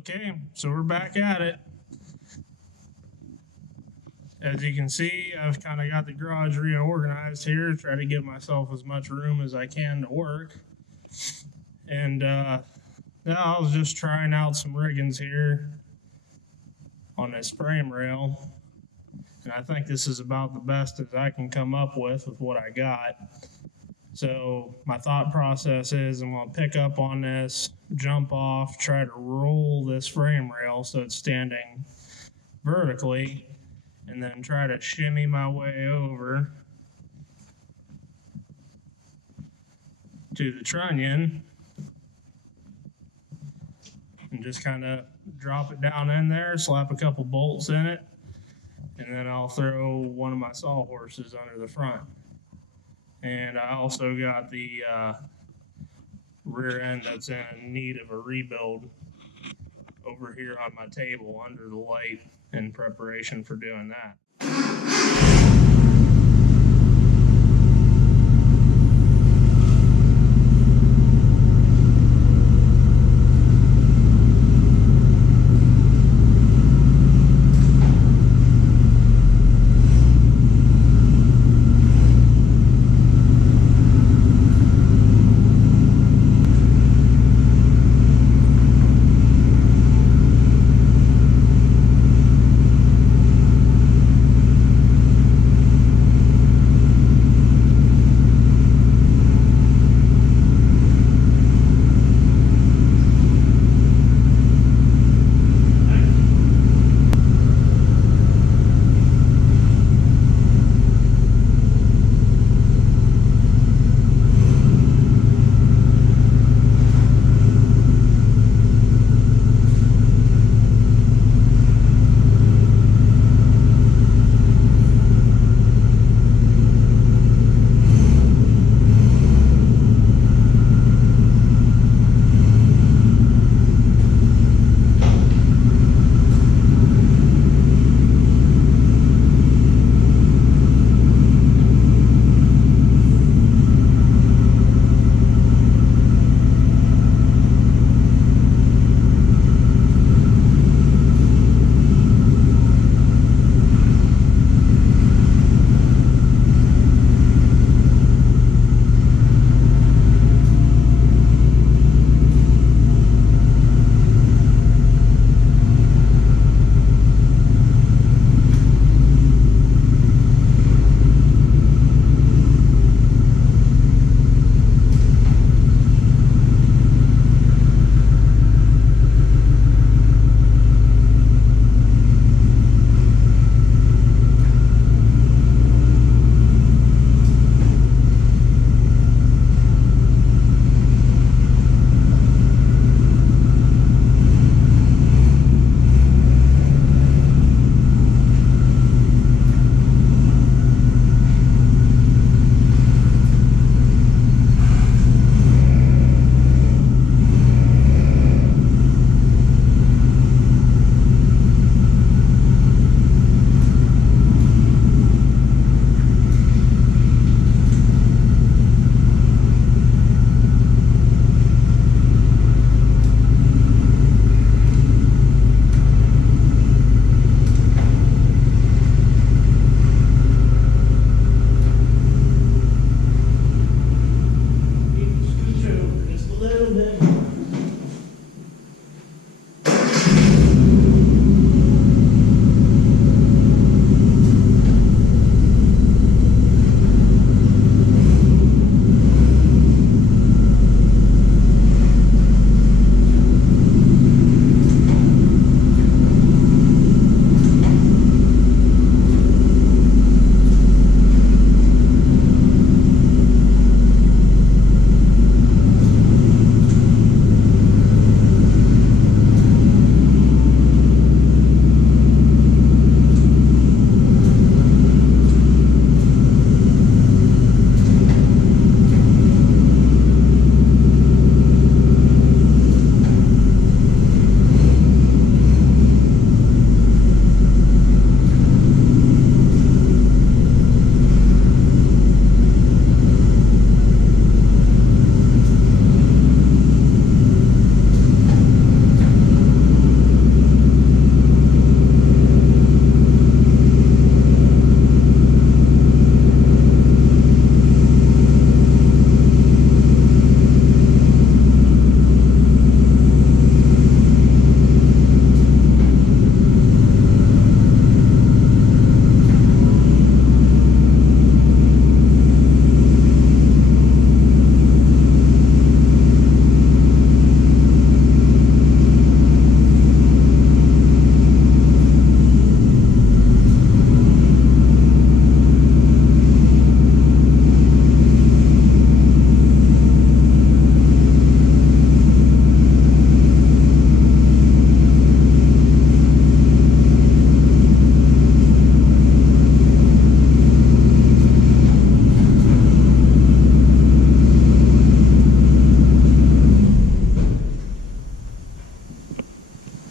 Okay, so we're back at it. As you can see, I've kind of got the garage reorganized here, try to give myself as much room as I can to work. And now I was just trying out some riggings here on this frame rail. And I think this is about the best as I can come up with what I got. So my thought process is I'm going to pick up on this, jump off, try to roll this frame rail so it's standing vertically, and then try to shimmy my way over to the trunnion and just kind of drop it down in there, slap a couple bolts in it, and then I'll throw one of my sawhorses under the front. And I also got the rear end that's in need of a rebuild over here on my table under the light in preparation for doing that.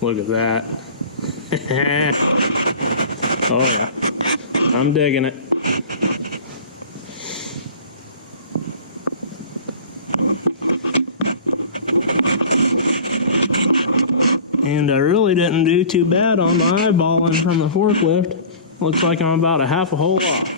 Look at that. Oh yeah, I'm digging it. And I really didn't do too bad on the eyeballing from the forklift. Looks like I'm about a half a hole off.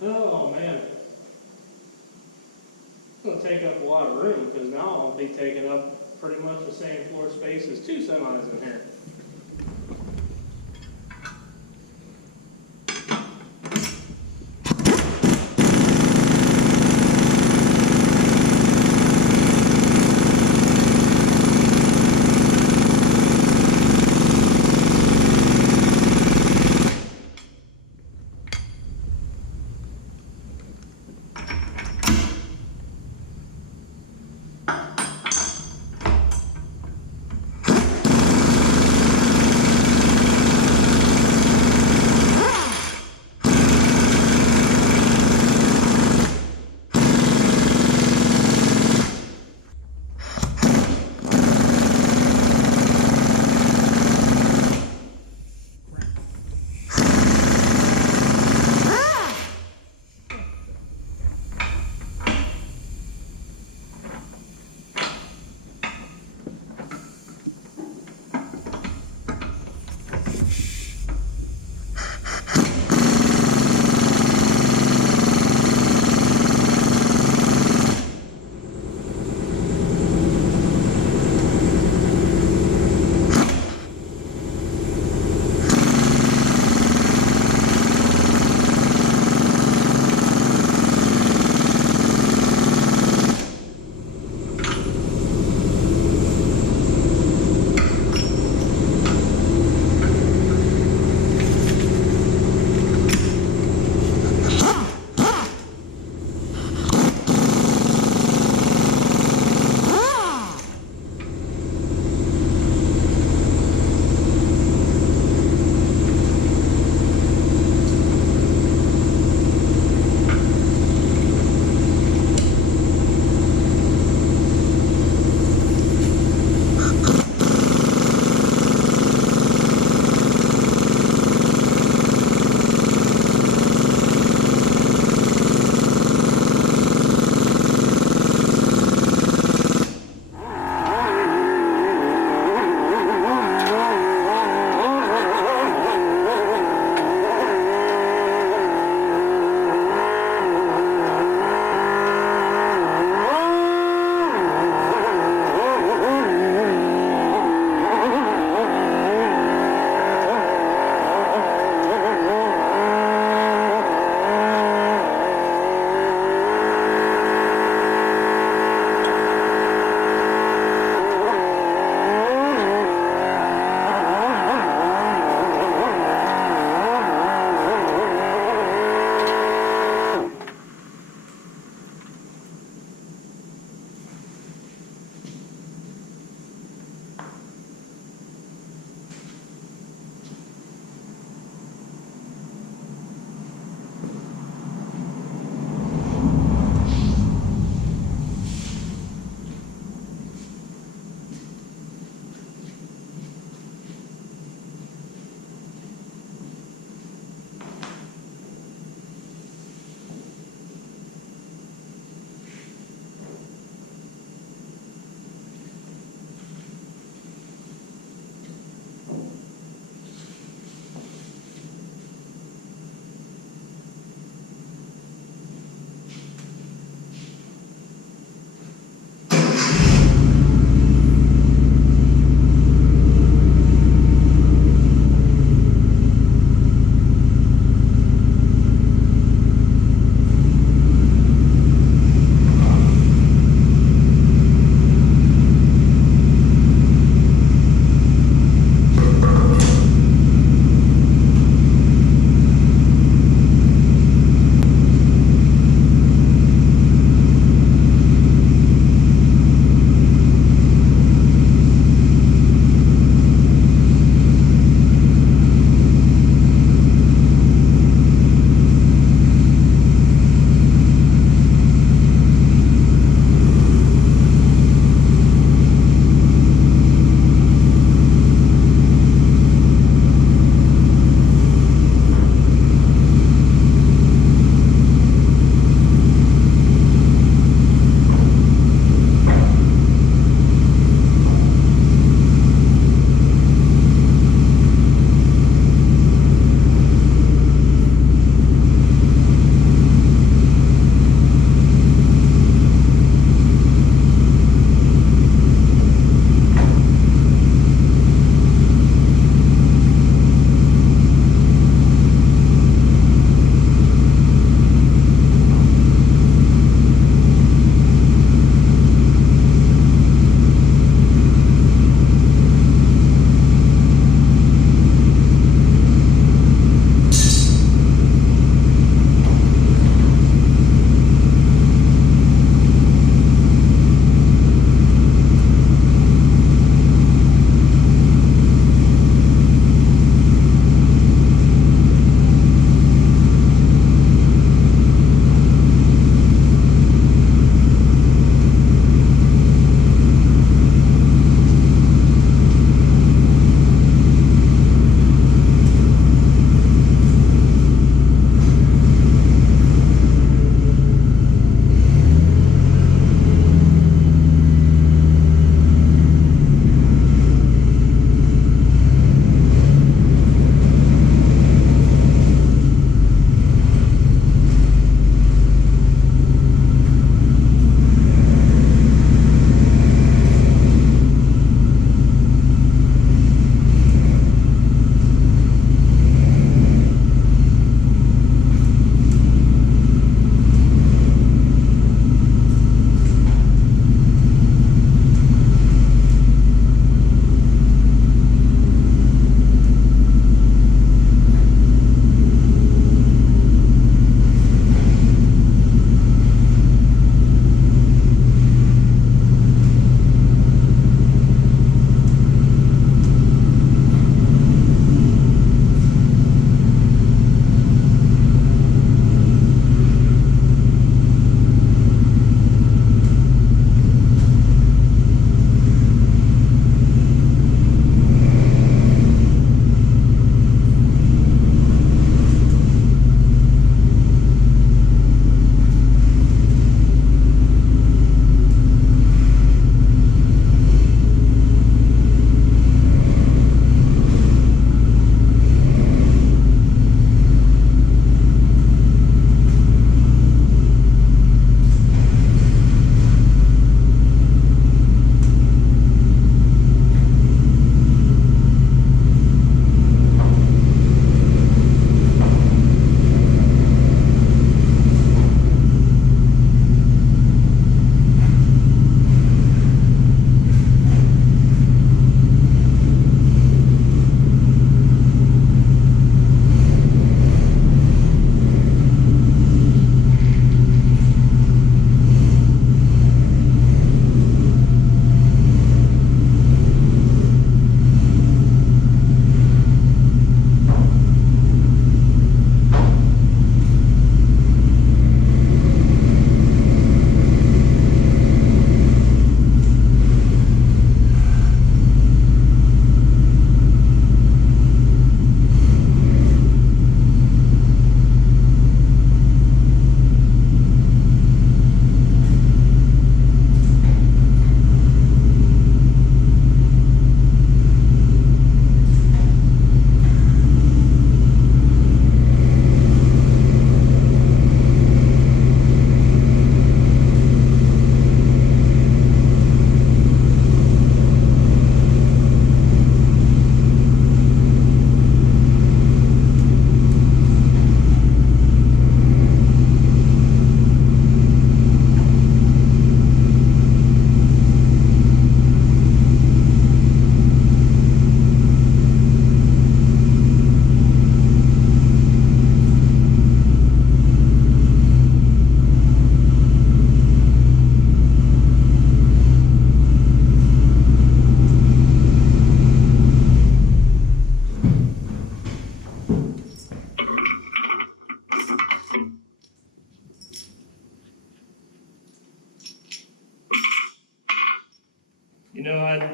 Oh man, it's going to take up a lot of room because now I'll be taking up pretty much the same floor space as two semis in here.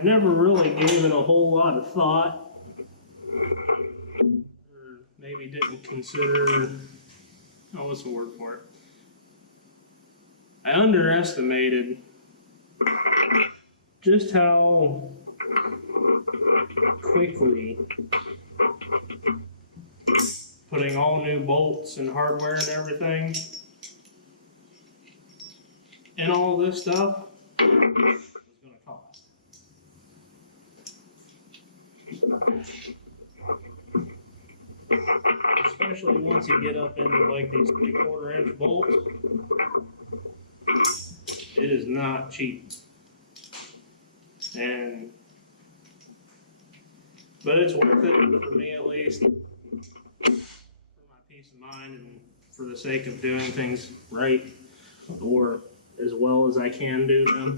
never really gave it a whole lot of thought, or maybe didn't consider, oh, what's the word for it? I underestimated just how quickly putting all new bolts and hardware and everything and all this stuff is going to cost. Especially once you get up into like these 3/4 inch bolts, it is not cheap. But it's worth it for me at least, for my peace of mind and for the sake of doing things right, or as well as I can do them.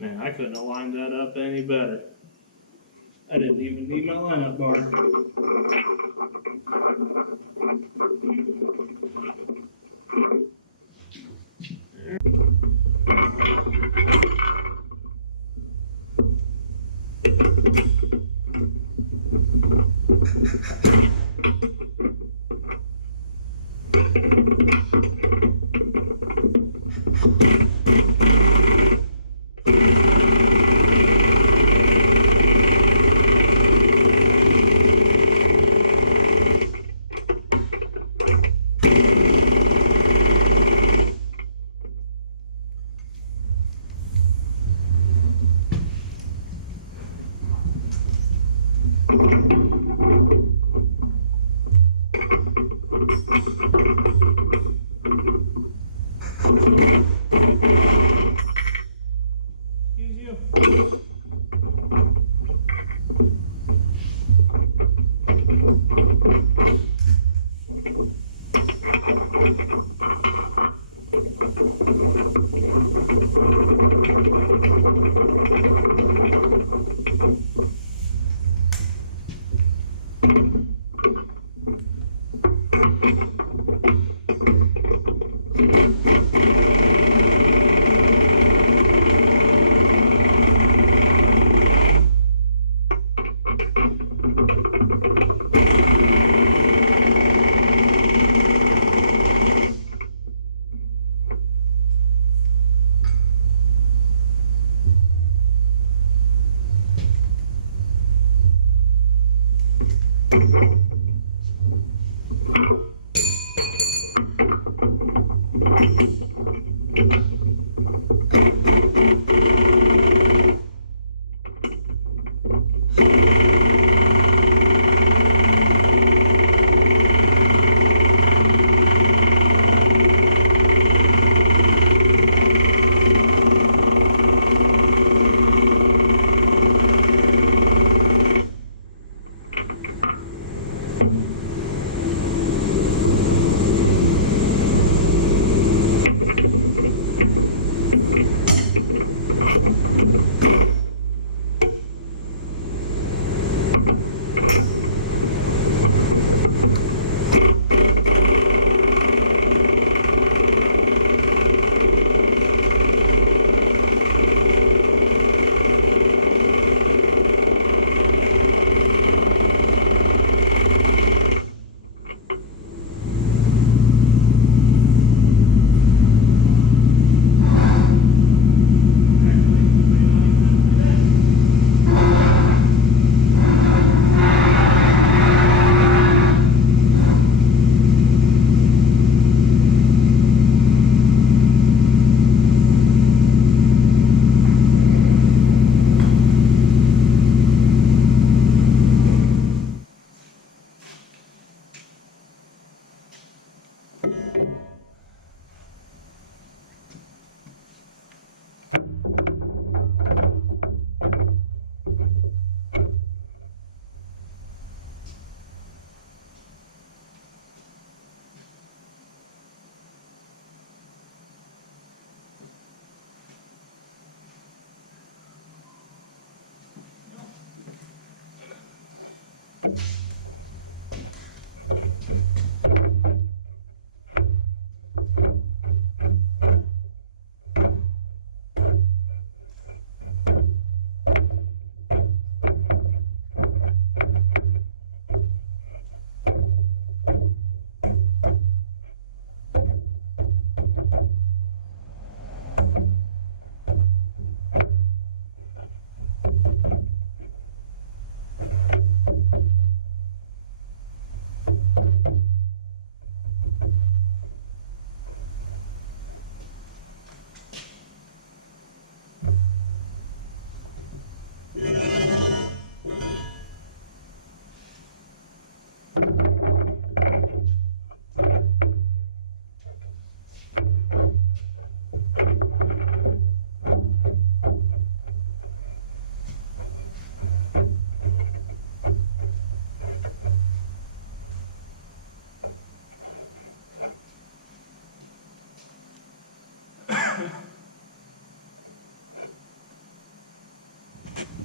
Man, I couldn't have lined that up any better. I didn't even need my lineup bar.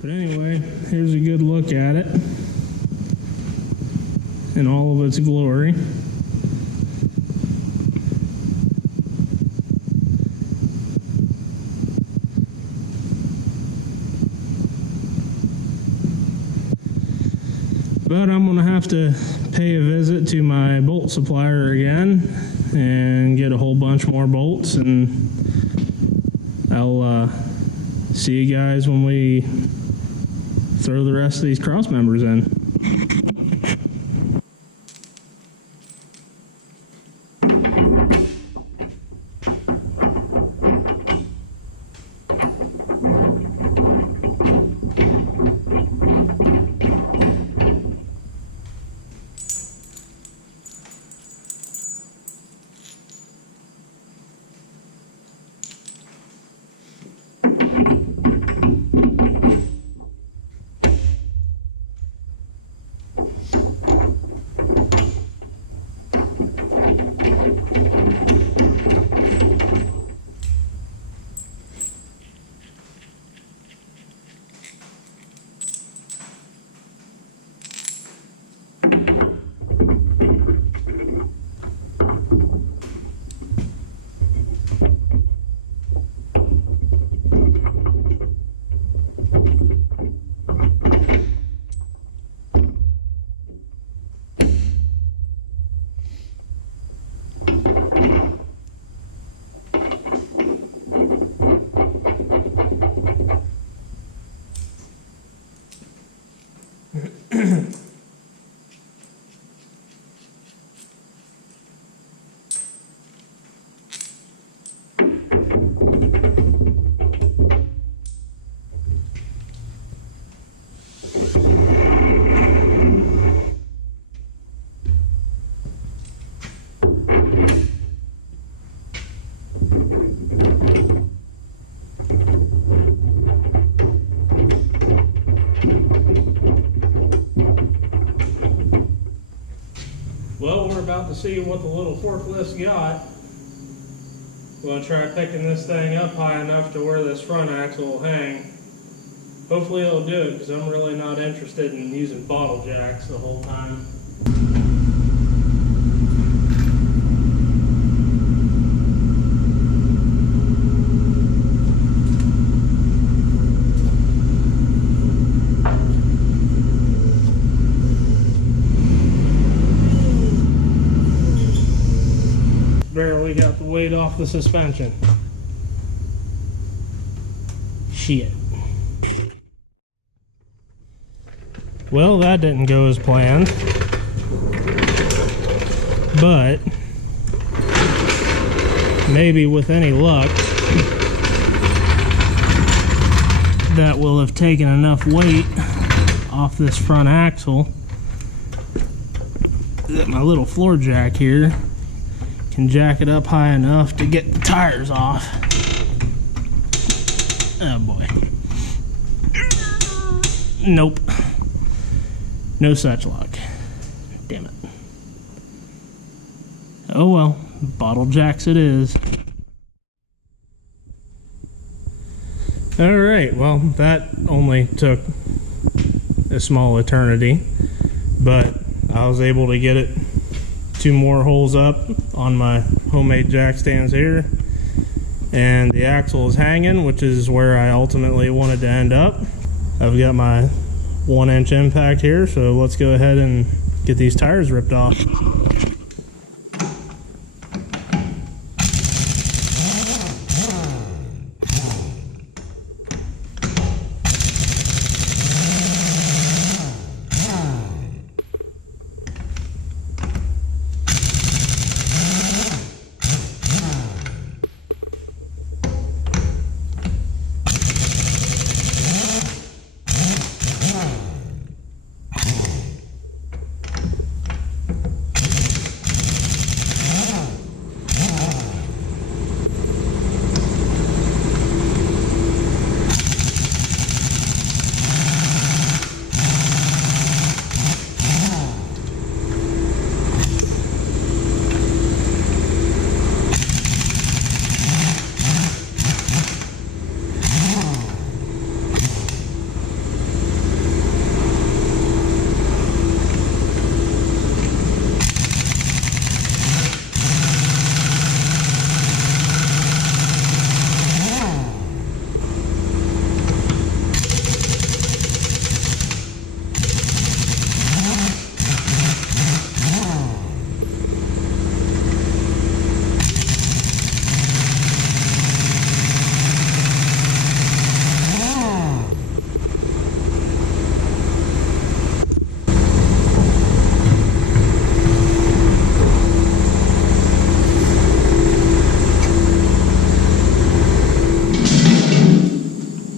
But anyway, here's a good look at it in all of its glory. But I'm gonna have to pay a visit to my bolt supplier again and get a whole bunch more bolts, and I'll see you guys when we throw the rest of these cross members in. Well, we're about to see what the little forklift's got. I'm going to try picking this thing up high enough to where this front axle will hang. Hopefully it'll do it, because I'm really not interested in using bottle jacks the whole time. Barely got the weight off the suspension. Shit. Well, that didn't go as planned. But maybe with any luck, that will have taken enough weight off this front axle that my little floor jack here can jack it up high enough to get the tires off. Oh boy. Nope. No such luck. Damn it. Oh well, bottle jacks it is. Alright, well, that only took a small eternity. but I was able to get it 2 more holes up on my homemade jack stands here, and the axle is hanging, which is where I ultimately wanted to end up. I've got my 1-inch impact here, so let's go ahead and get these tires ripped off.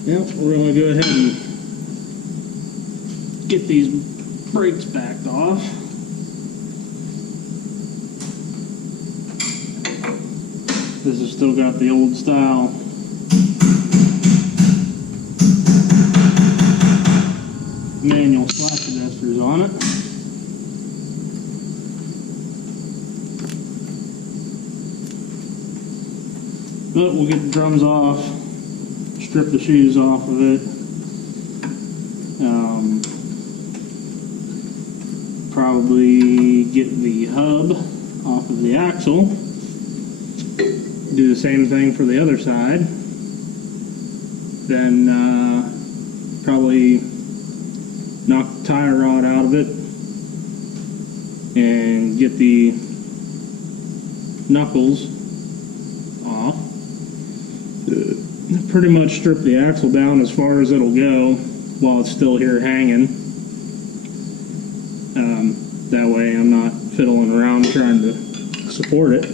Yep, we're going to go ahead and get these brakes backed off. This has still got the old style manual slack adjusters on it. But we'll get the drums off, strip the shoes off of it. Probably get the hub off of the axle. Do the same thing for the other side. Then probably knock the tire rod out of it and get the knuckles off. Pretty much strip the axle down as far as it'll go while it's still here hanging. That way I'm not fiddling around trying to support it.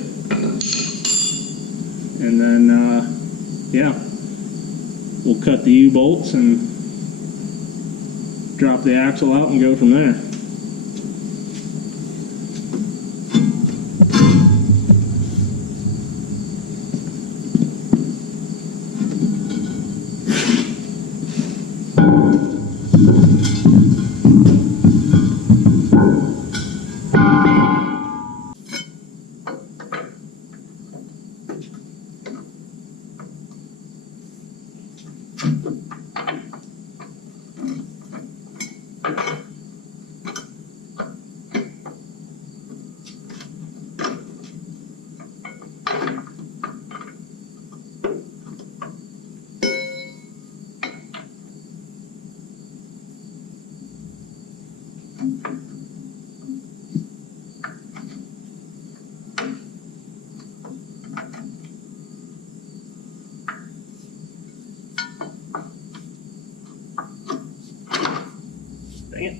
And then, yeah, we'll cut the U-bolts and drop the axle out and go from there. Dang it.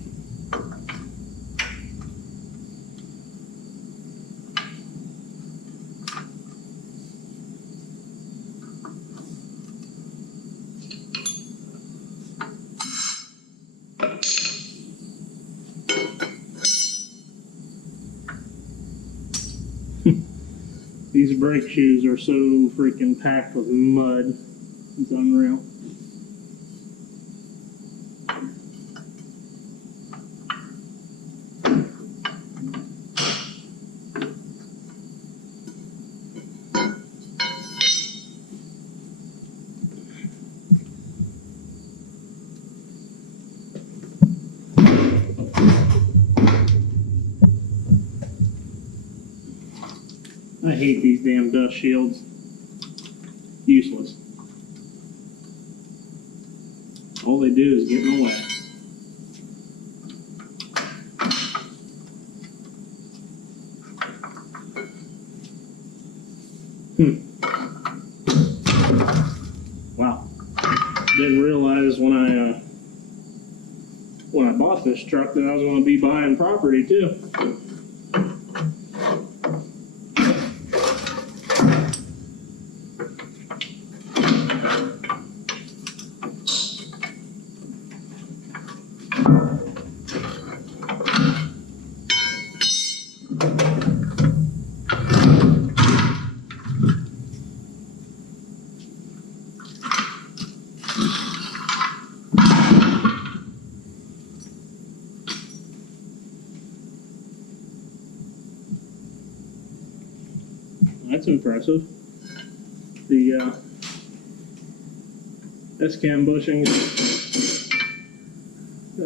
These brake shoes are so freaking packed with mud. It's unreal. I hate these damn dust shields. Useless. All they do is get in the way. Wow. Didn't realize when I bought this truck that I was going to be buying property too. That's impressive. The S-cam bushings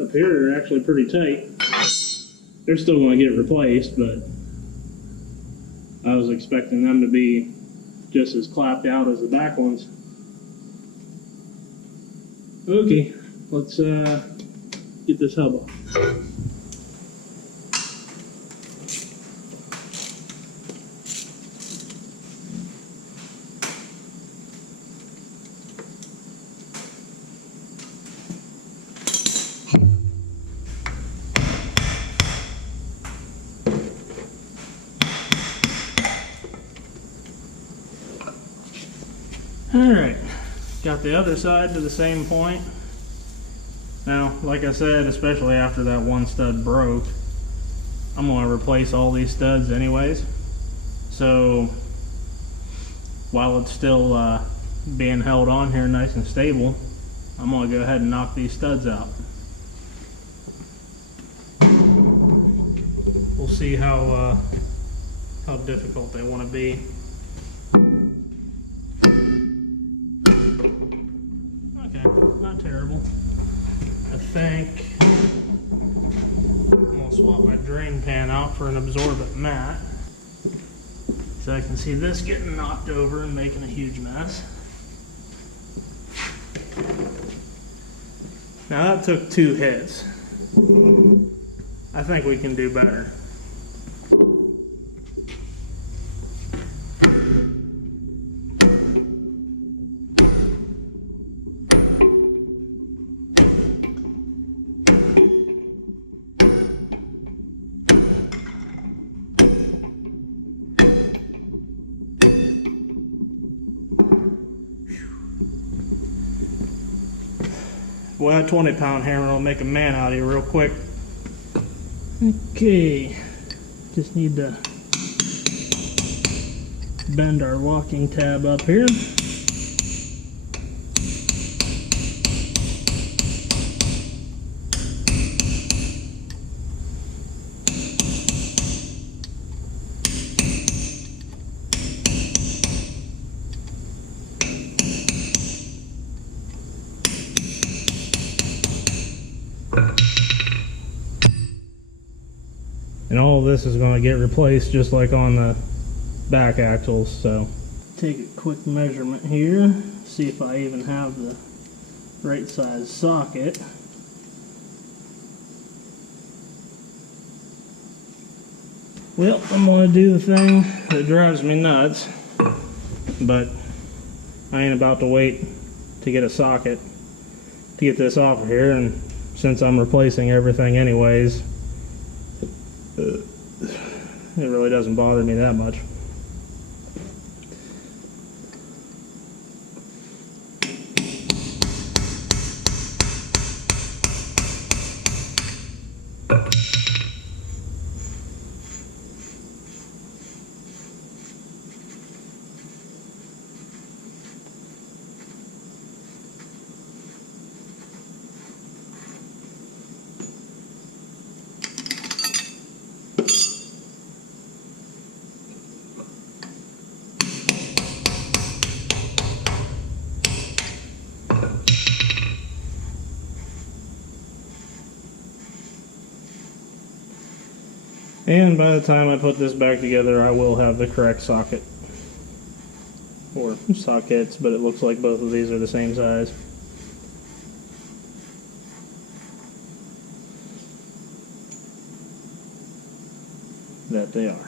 up here are actually pretty tight. They're still going to get replaced, but I was expecting them to be just as clapped out as the back ones. Okay, let's get this hub off. Alright, got the other side to the same point. Now, like I said, especially after that one stud broke, I'm going to replace all these studs anyways. So, while it's still being held on here nice and stable, I'm going to go ahead and knock these studs out. We'll see how difficult they want to be. Not terrible. I think I'm gonna swap my drain pan out for an absorbent mat, so I can see this getting knocked over and making a huge mess. Now that took 2 hits. I think we can do better. Well, that 20-pound hammer will make a man out of you real quick. Okay, just need to bend our locking tab up here. And all of this is going to get replaced just like on the back axles. So take a quick measurement here, see if I even have the right size socket. Well, I'm going to do the thing that drives me nuts, but I ain't about to wait to get a socket to get this off of here, and since I'm replacing everything anyways, it really doesn't bother me that much. And by the time I put this back together, I will have the correct socket. Or sockets, but it looks like both of these are the same size. That they are.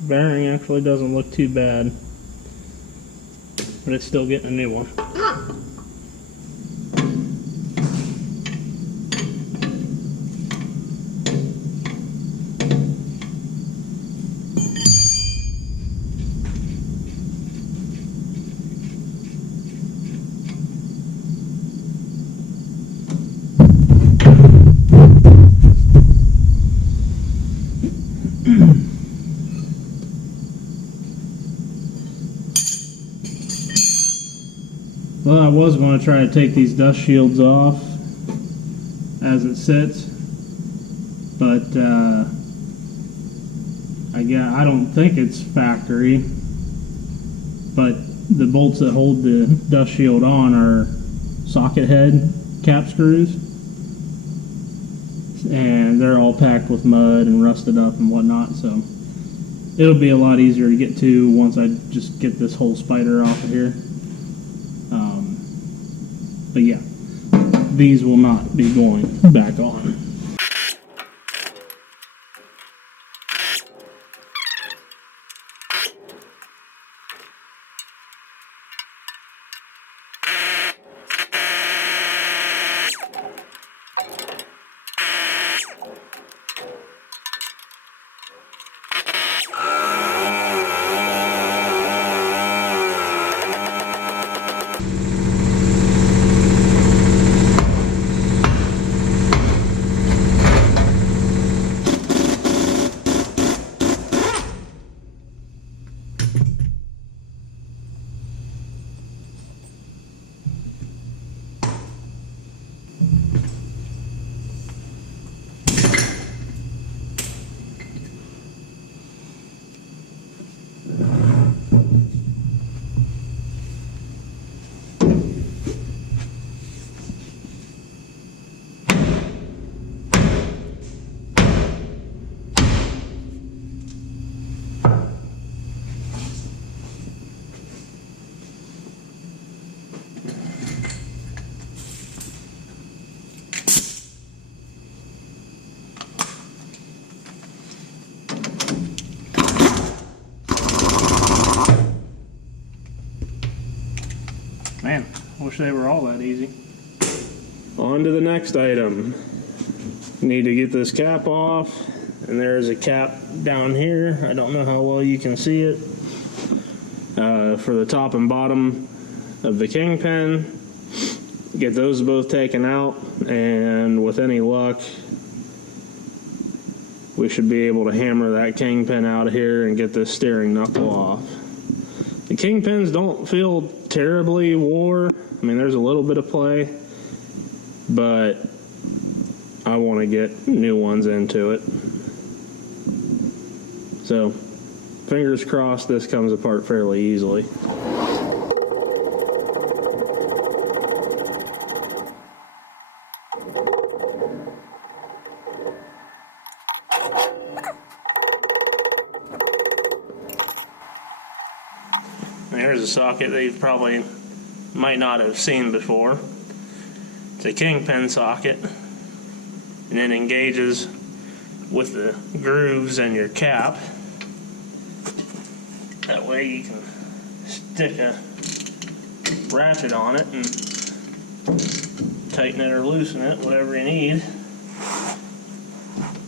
Bearing actually doesn't look too bad, but it's still getting a new one. Well, I was going to try to take these dust shields off as it sits, but I don't think it's factory, but the bolts that hold the dust shield on are socket head cap screws, and they're all packed with mud and rusted up and whatnot, so it'll be a lot easier to get to once I just get this whole spider off of here. But yeah, these will not be going back on. Man, I wish they were all that easy. On to the next item. Need to get this cap off, and there's a cap down here. I don't know how well you can see it. For the top and bottom of the kingpin. Get those both taken out, and with any luck, we should be able to hammer that kingpin out of here and get this steering knuckle off. The kingpins don't feel terribly wore. I mean, there's a little bit of play, but I want to get new ones into it. So, fingers crossed this comes apart fairly easily. Here's a socket that you probably might not have seen before. It's a kingpin socket, and it engages with the grooves in your cap. That way you can stick a ratchet on it and tighten it or loosen it, whatever you need.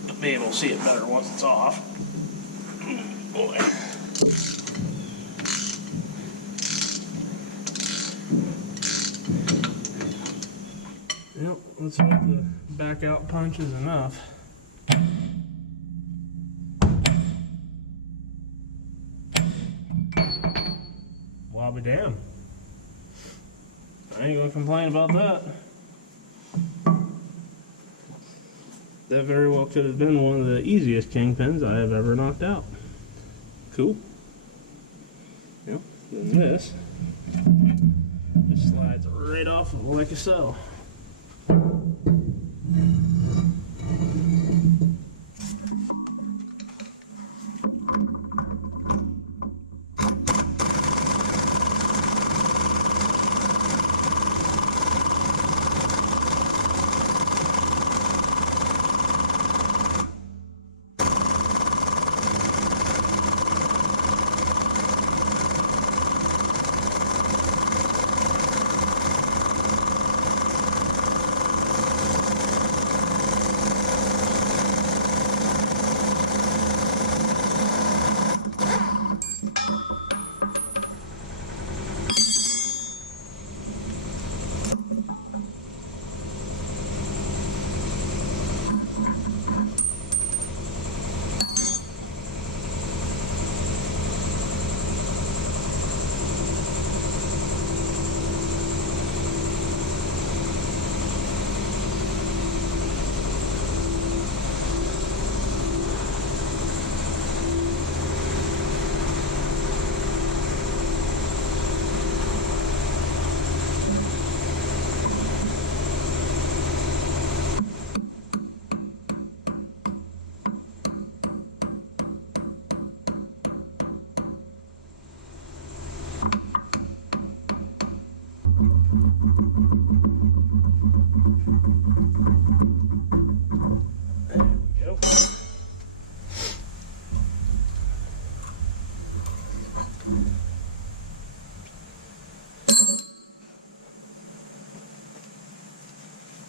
But be able to see it better once it's off. Boy. Yep, let's hope the back out punch is enough. damn. I ain't gonna complain about that. That very well could have been one of the easiest kingpins I have ever knocked out. Cool. Yep, then this just slides right off of it like a so.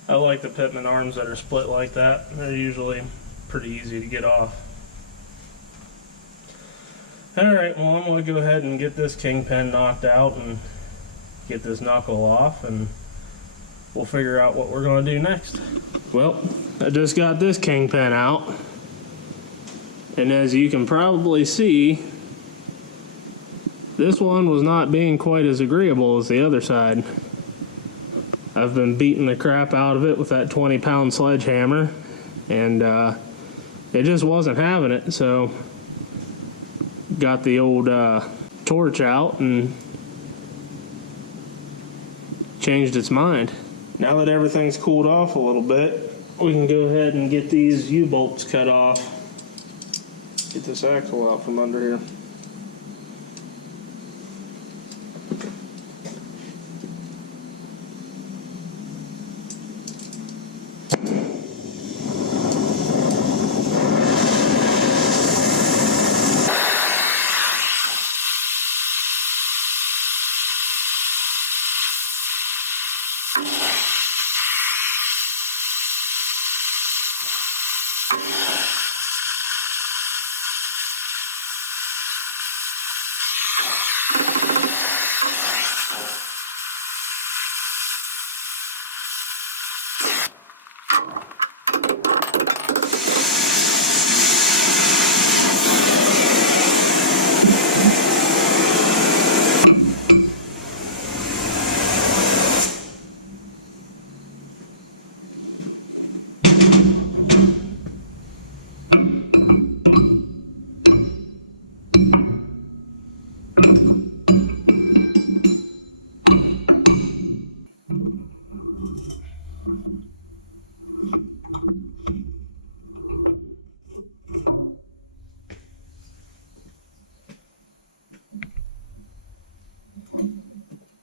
I like the pitman arms that are split like that. They're usually pretty easy to get off. Alright, well I'm going to go ahead and get this kingpin knocked out and get this knuckle off, and we'll figure out what we're going to do next. Well, I just got this kingpin out, and as you can probably see, this one was not being quite as agreeable as the other side. I've been beating the crap out of it with that 20-pound sledgehammer, and it just wasn't having it, so got the old torch out and changed its mind. Now that everything's cooled off a little bit, we can go ahead and get these U-bolts cut off. Get this axle out from under here.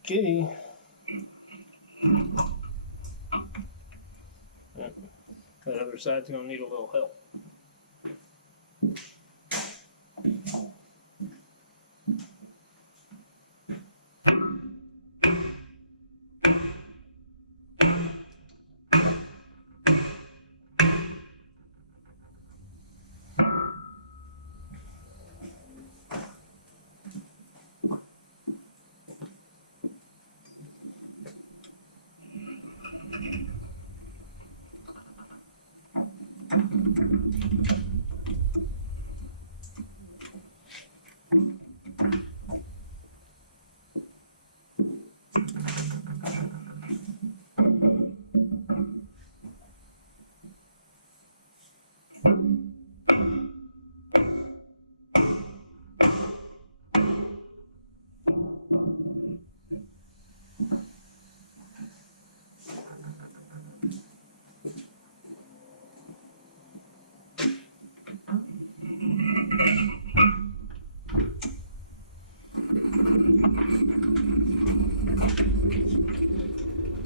Okay. That other side's going to need a little help.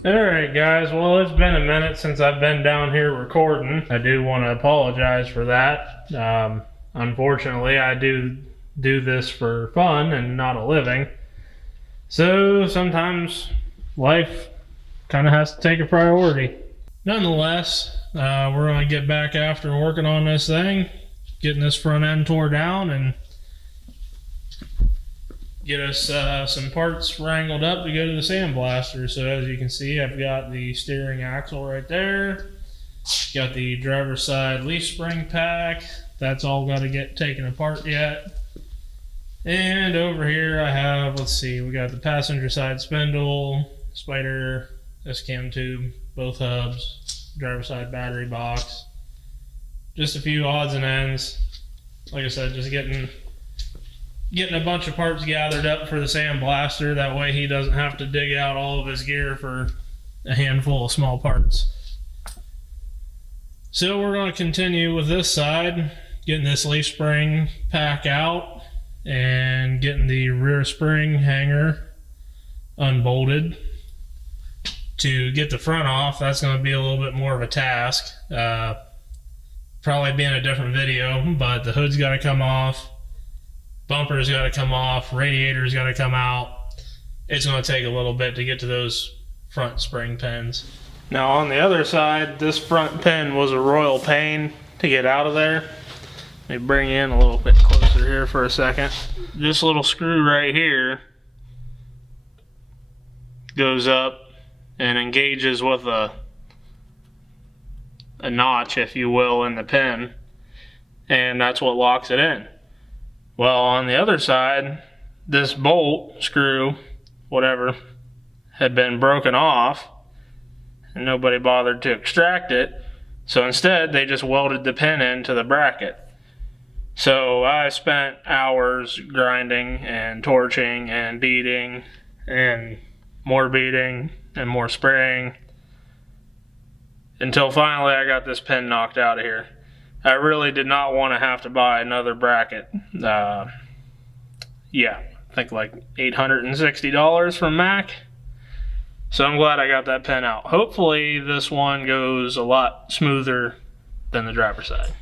Alright guys, well it's been a minute since I've been down here recording. I do want to apologize for that. Unfortunately, I do this for fun and not a living. So sometimes life kind of has to take a priority. Nonetheless, we're going to get back after working on this thing, getting this front end tore down, and get us some parts wrangled up to go to the sandblaster. So as you can see, I've got the steering axle right there, got the driver's side leaf spring pack, that's all got to get taken apart yet. And over here I have, let's see, we got the passenger side spindle, spider, S-cam tube, both hubs, driver's side battery box, just a few odds and ends. Like I said, just getting a bunch of parts gathered up for the sandblaster. That way he doesn't have to dig out all of his gear for a handful of small parts. So we're going to continue with this side, getting this leaf spring pack out and getting the rear spring hanger unbolted. To get the front off, that's going to be a little bit more of a task. Probably be in a different video, but the hood's got to come off, bumper's got to come off, radiator's got to come out. It's going to take a little bit to get to those front spring pins. Now on the other side, this front pin was a royal pain to get out of there. Let me bring you in a little bit closer here for a second. This little screw right here goes up and engages with a notch, if you will, in the pin, and that's what locks it in. Well, on the other side, this bolt, screw, whatever, had been broken off, and nobody bothered to extract it, so instead they just welded the pin into the bracket. So I spent hours grinding and torching and beating and more beating and more spraying until finally I got this pin knocked out of here. I really did not want to have to buy another bracket. Yeah, I think like $860 from Mack. So I'm glad I got that pin out. Hopefully this one goes a lot smoother than the driver's side.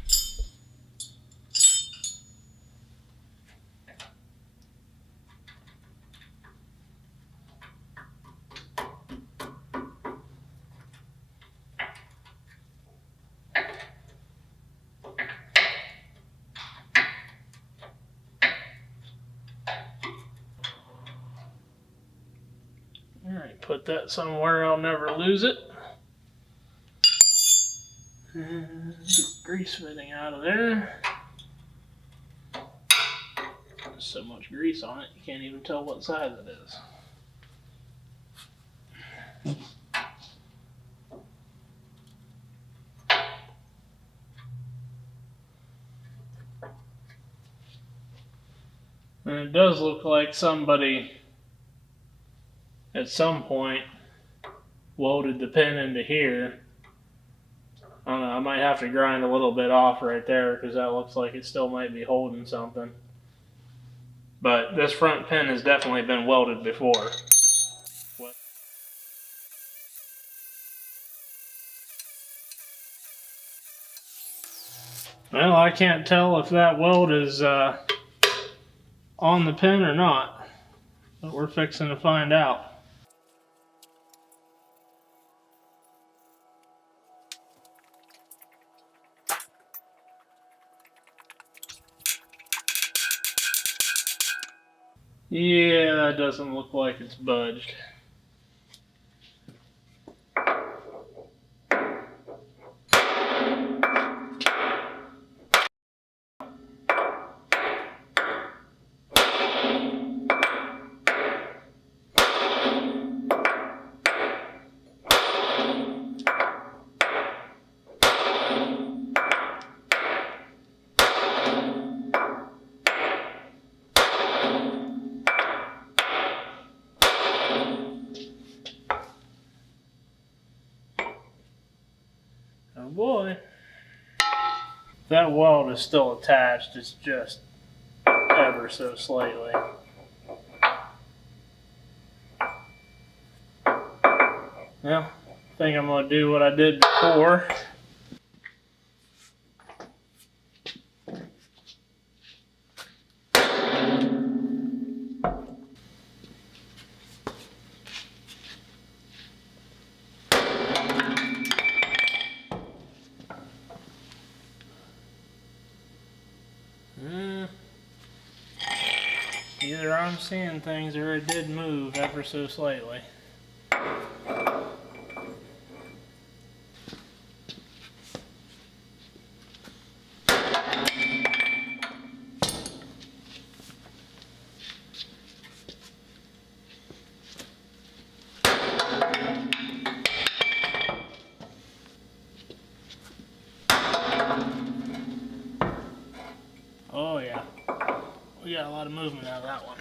Alright, put that somewhere I'll never lose it. And get grease fitting out of there. There's so much grease on it, you can't even tell what size it is. And it does look like somebody at some point welded the pin into here. I don't know, I might have to grind a little bit off right there because that looks like it still might be holding something. But this front pin has definitely been welded before. Well, I can't tell if that weld is on the pin or not, but we're fixing to find out. Yeah, that doesn't look like it's budged. Oh boy. That weld is still attached, it's just ever so slightly. Well, I think I'm going to do what I did before. Either I'm seeing things or it did move ever so slightly. Oh yeah, we got a lot of movement out of that one.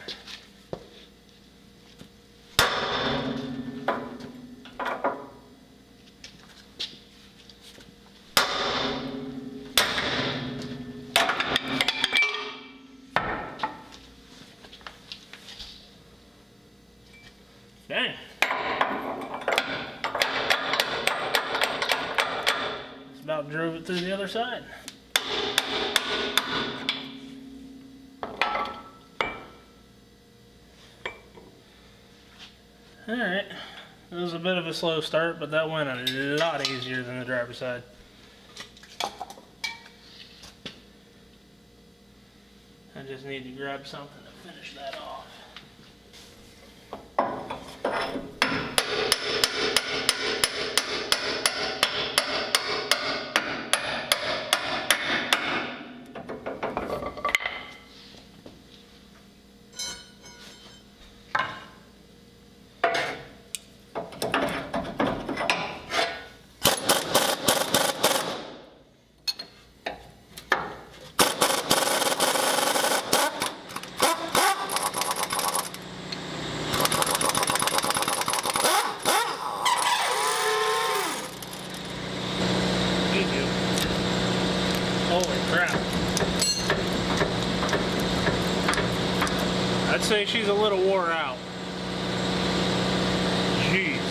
Dang. Just about drove it through the other side. Alright, it was a bit of a slow start, but that went a lot easier than the driver's side. I just need to grab something to finish that off. Holy crap. I'd say she's a little wore out. Jeez.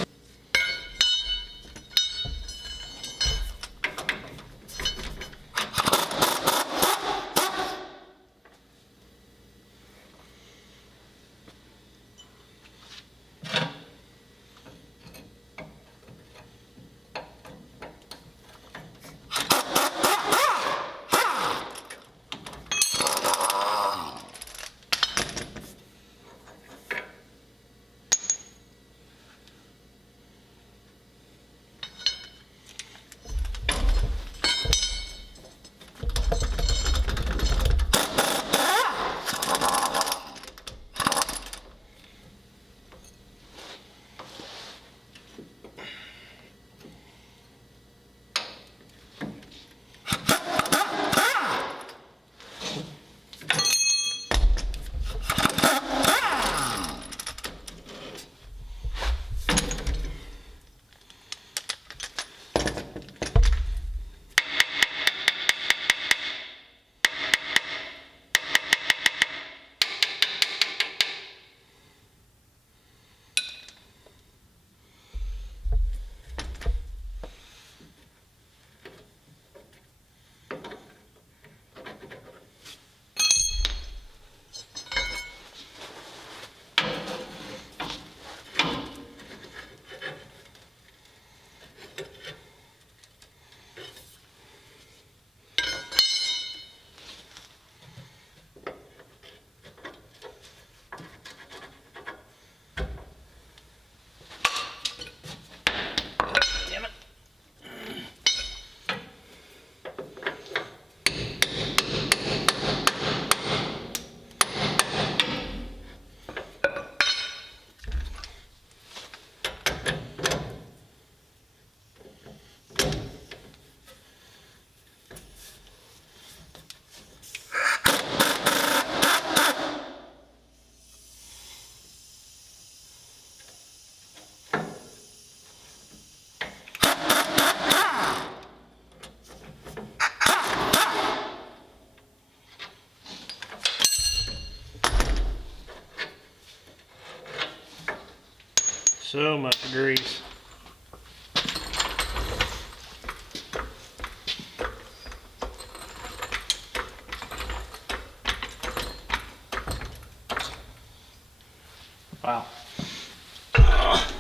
So much grease.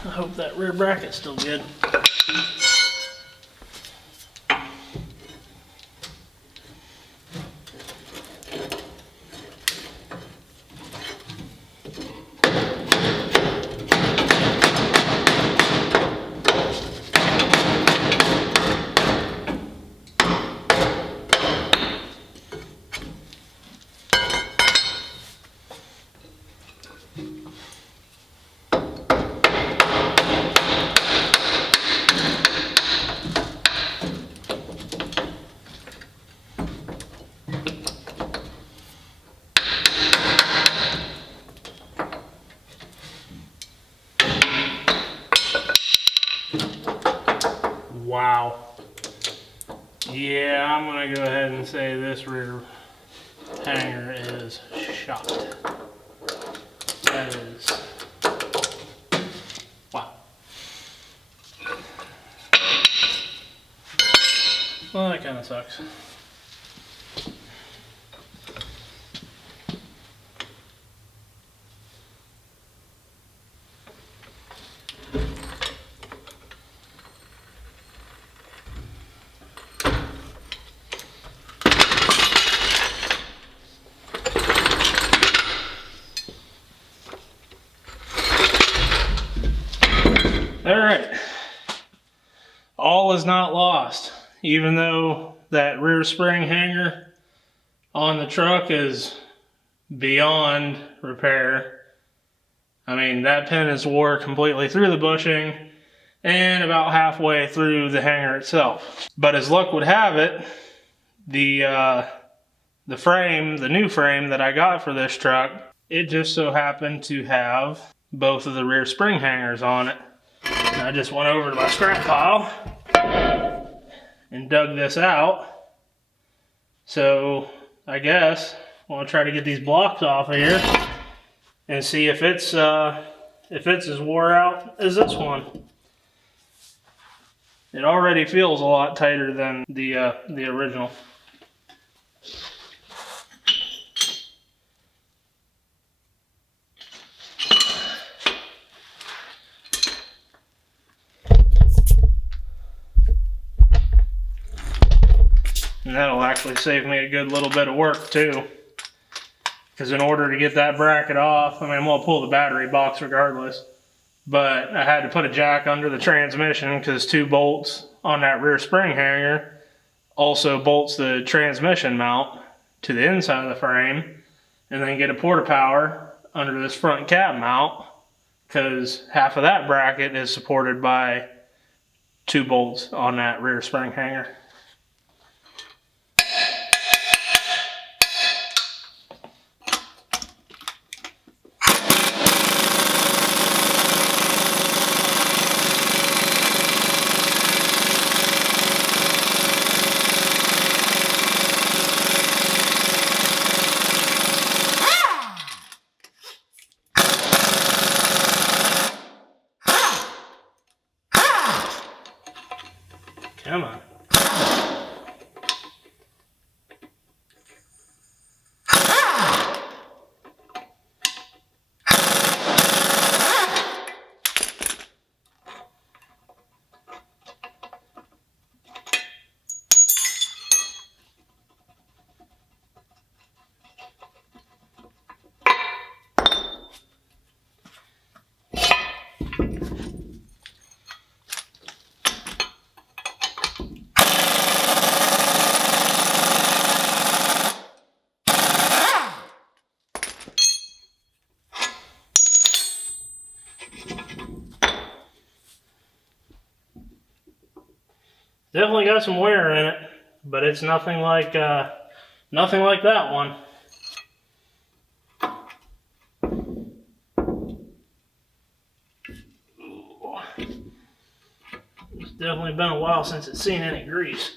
I hope that rear bracket's still good. Wow. Yeah, I'm gonna go ahead and say this rear hanger is shot. That is, wow. Well, that kind of sucks. All right, all is not lost. Even though that rear spring hanger on the truck is beyond repair. I mean, that pin is wore completely through the bushing and about halfway through the hanger itself. But as luck would have it, the frame, the new frame that I got for this truck, it just so happened to have both of the rear spring hangers on it. And I just went over to my scrap pile and dug this out. So I guess I'll try to get these blocks off of here and see if it's as wore out as this one. It already feels a lot tighter than the original. And that'll actually save me a good little bit of work too. Because in order to get that bracket off, I mean, I'm gonna pull the battery box regardless, but I had to put a jack under the transmission because 2 bolts on that rear spring hanger also bolts the transmission mount to the inside of the frame, and then get a porta power under this front cab mount because half of that bracket is supported by 2 bolts on that rear spring hanger. Come on. Definitely got some wear in it, but it's nothing like that one. It's definitely been a while since it's seen any grease.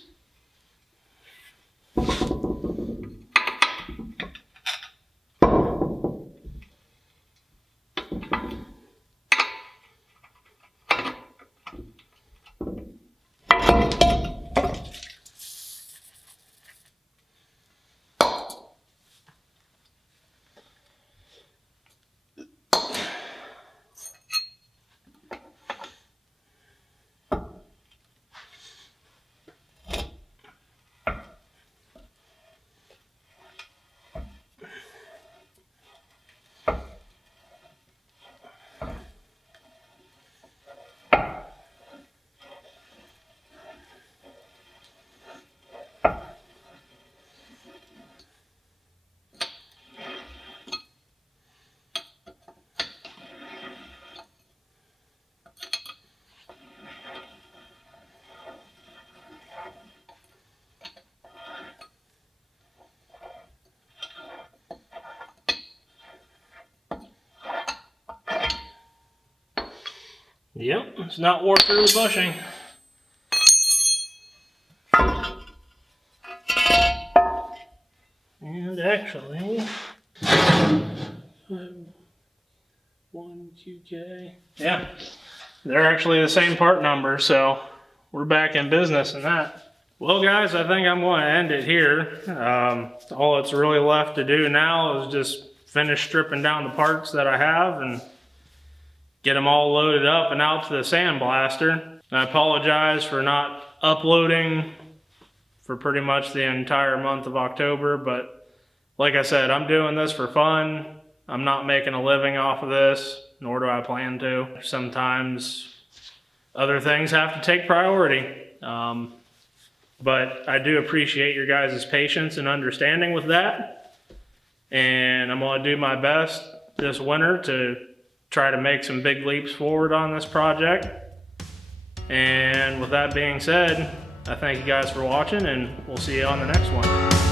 Yep, it's not wore through the bushing. And actually, 1QK. Yeah, they're actually the same part number, so we're back in business in that. Well, guys, I think I'm going to end it here. All that's really left to do now is just finish stripping down the parts that I have and get them all loaded up and out to the sandblaster. I apologize for not uploading for pretty much the entire month of October, but like I said, I'm doing this for fun. I'm not making a living off of this, nor do I plan to. Sometimes other things have to take priority. But I do appreciate your guys' patience and understanding with that. And I'm going to do my best this winter to try to make some big leaps forward on this project. And with that being said, I thank you guys for watching, and we'll see you on the next one.